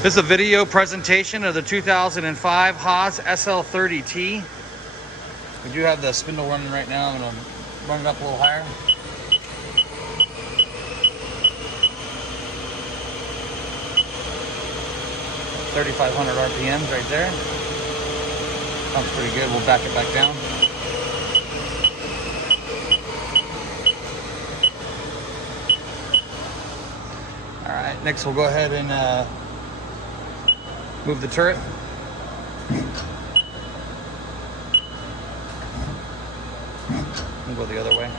This is a video presentation of the 2005 Haas SL-30T. We do have the spindle running right now. I'm going to run it up a little higher. $3,500 RPMs right there. Sounds pretty good. We'll back it back down. All right, next we'll go ahead and move the turret. We'll go the other way.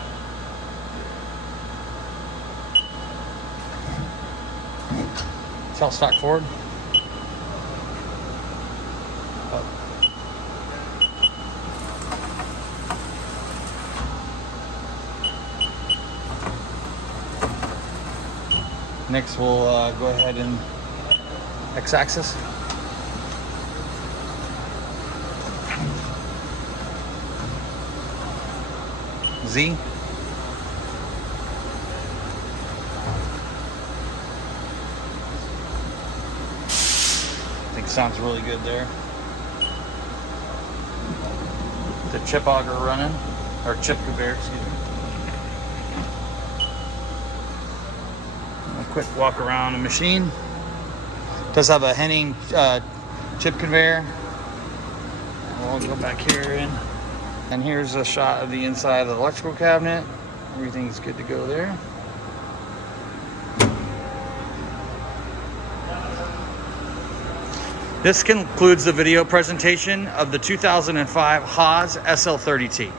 Tailstock forward. Up. Next we'll go ahead and X-axis. Z. I think sounds really good there. The chip auger running, or chip conveyor, excuse me. A quick walk around the machine. Does have a Henning chip conveyor. We'll go back here in. And here's a shot of the inside of the electrical cabinet. Everything's good to go there. This concludes the video presentation of the 2005 Haas SL-30T.